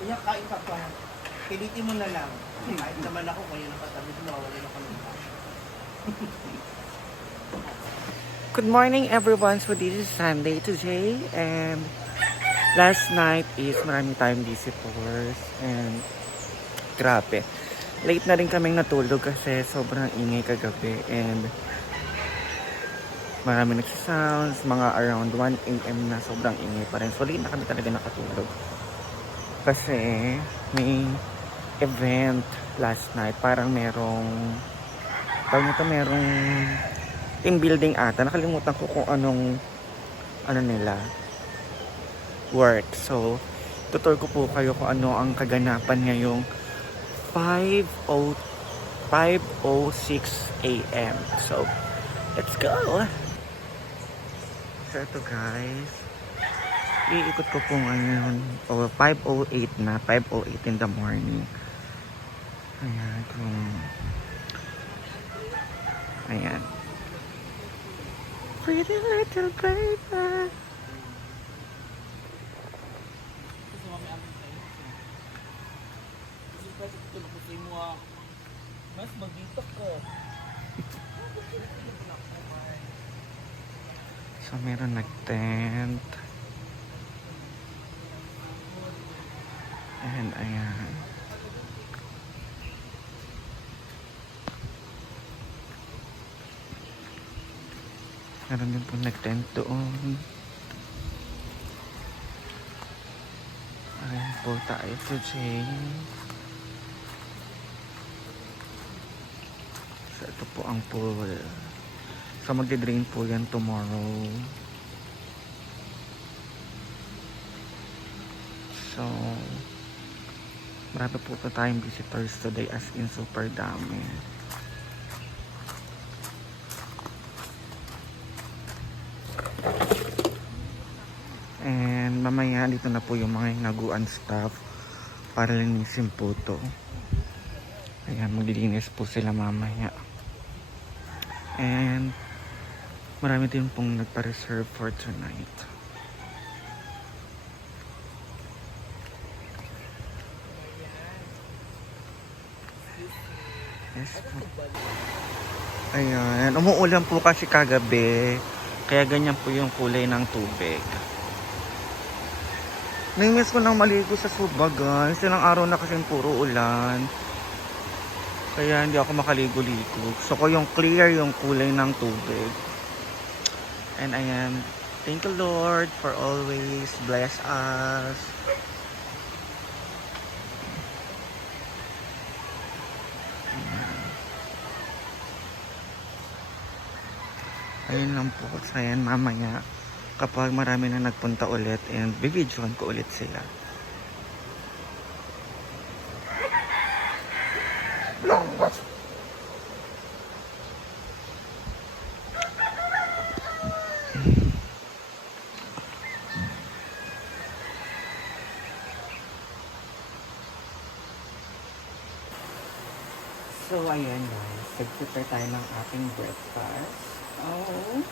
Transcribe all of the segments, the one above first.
Kaya kain ka pa. Pilitin mo na lang. Kahit naman ako, kaya nakatabi ko, nawawala na kami. Good morning everyone. So this is Sunday today and last night is marami tayong visitors and grabe. Late na rin kaming natulog kasi sobrang ingay kagabi and marami nagsasounds, mga around 1 AM na sobrang ingay pa rin. So late na kami talaga nakatulog. Kasi may event last night. Parang merong team building ata. Nakalimutan ko kung anong nila work. So, tutur ko po kayo kung ano ang kaganapan ngayong 5:06 AM. So, let's go! So, ito guys. Iikot ko po ngayon. 5:08 na. 5:08 in the morning. Ayan. Ayan. Pretty little baby. Mas magdito ko. So, meron nag-tent. And ayan. Meron din po nag-tent doon. Ayan po tayo today. So, ito po ang pool. So, magdi-drain po yan tomorrow. So, marami po tayong visitors today as in super dami. And mamaya dito na po yung mga hinaguan staff para linisin po to. Ayan, maglilinis po sila mamaya. And marami din pong nagpa-reserve for tonight. Yes po. Ayan, umuulan po kasi kagabi. Kaya ganyan po yung kulay ng tubig. Namiss ko lang maligo sa Suba guys. Ilang araw na kasing puro ulan. Kaya hindi ako makaligo-ligo. So ko yung clear yung kulay ng tubig. And ayan, thank you Lord for always bless us. Ayun lang po. So ayan, mamaya kapag marami na nagpunta ulit and bibidyohan ko ulit sila. So ayan guys, nag-prepare tayo ng ating breakfast. Oh.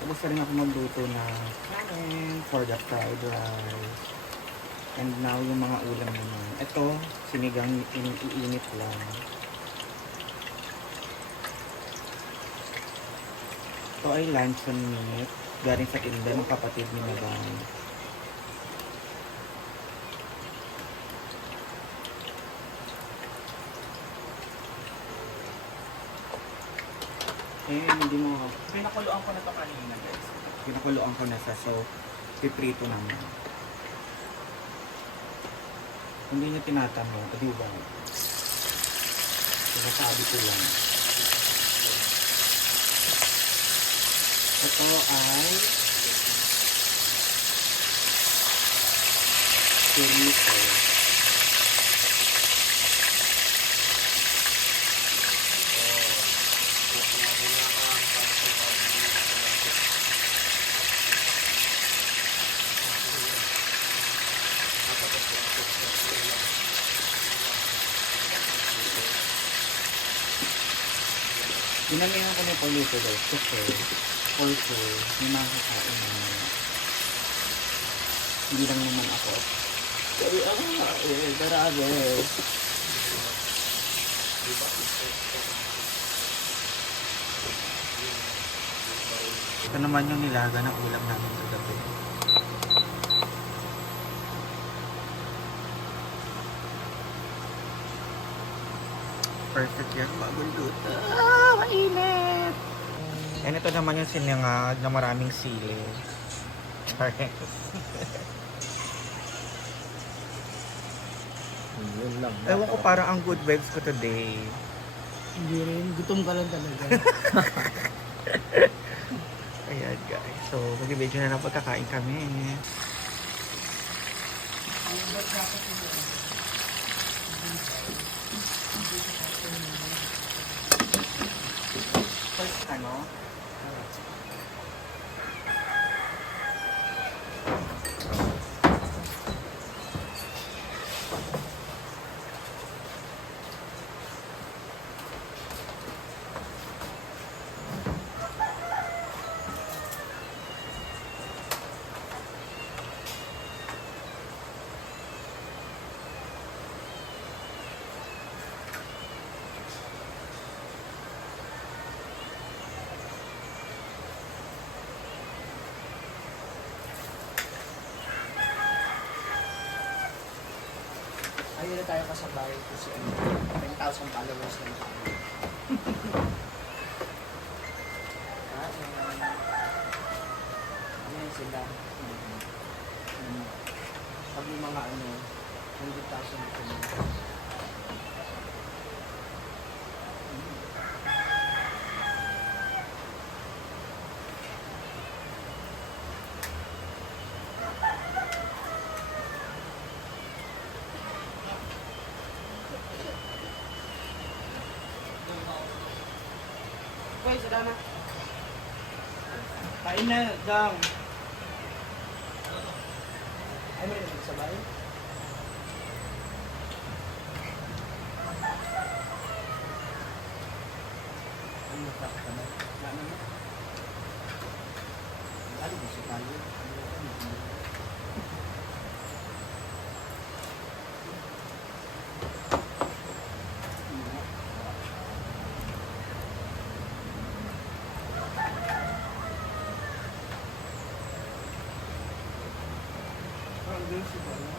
Gusto rin ako magluto na kanin for the fried rice. And now yung mga ulam naman. Ito, sinigang iniinit lang. Ito ay luncheon meat. Galing sa India ng kapatid ni Madam. Eh, hindi mo. Pinakuluan ko na ito kanina, guys. Pinakuluan ko na sa so, piprito naman. Hindi niya tinatanong, di ba? Sinasabi ko lang. Ito ay chorizo. Pinamihan ko na yung paluto guys kasi for sure may makakain na Hindi lang naman ako. Kaya nga marami. Ito naman yung nilaga ng ulam namin kagabi. Perfect yan, bagong luto. Mainit! And ito naman yung sinangag na maraming sili. Chares. Yun lang. Ewan ko, parang ang good vibes ko today. Hindi rin. Gutom ka lang talaga. Ayan guys. So, mag-video na lang pagkakain kami. First, ano? Ayun na tayo kasabay kasi 10,000 followers na tayo. Ano sila? Pag yung mga 100,000 ito na. Okay, salamat. Kain na, Gang. Ay, may nagsabay? Ano na ka na? Ano na? Ano ba si Kalo? Parang si Kalo.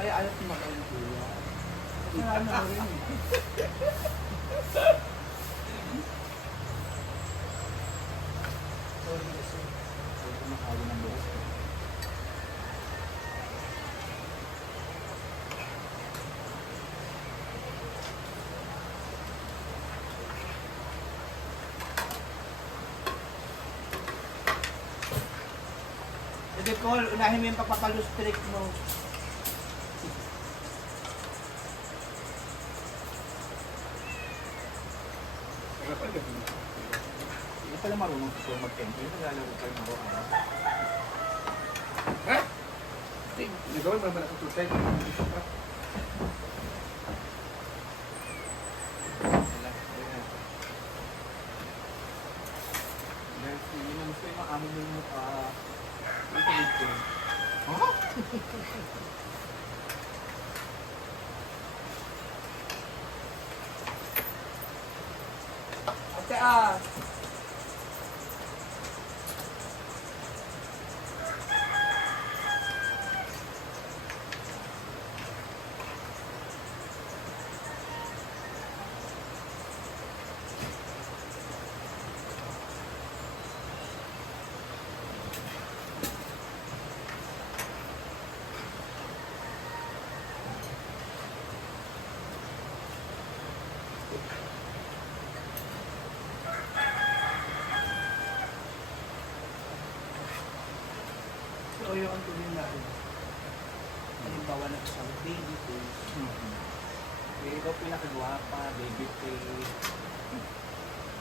Kaya alam ko makain kuya. Kaya ano rin eh. Sorry kasi. Sorry ko makain ng bukas. Ede Cole, unahin mo yung papapalustrik mo. Hindi pala marunong ko mag-tempo. Yung naglalaro kayo ng araw. Ha? Nagawin mo naman ako tutay. Hindi naman ko yung maamo mo yung mukha. Ang tulig ko. Ha? Ate ah! So, yung ang tuloy natin. Halimbawa na isang baby food. pinakagwapa, baby face.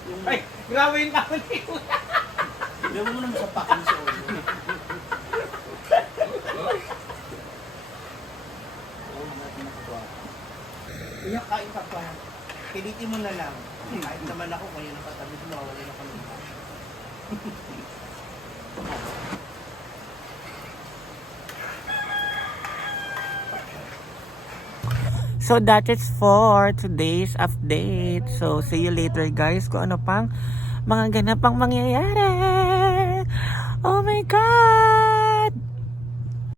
Yung, Ay, grabe yung tao ni Kuya. Gawin mo naman sa pakin sa ulo. Oo, natin nakagawa. Kuya, kain ka pa. Pilitin mo na lang. Kahit naman ako, kayo ng katabi mo, wala na kami. So that is for today's update. So see you later guys kung ano pang mga ganapang mangyayari. Oh my God!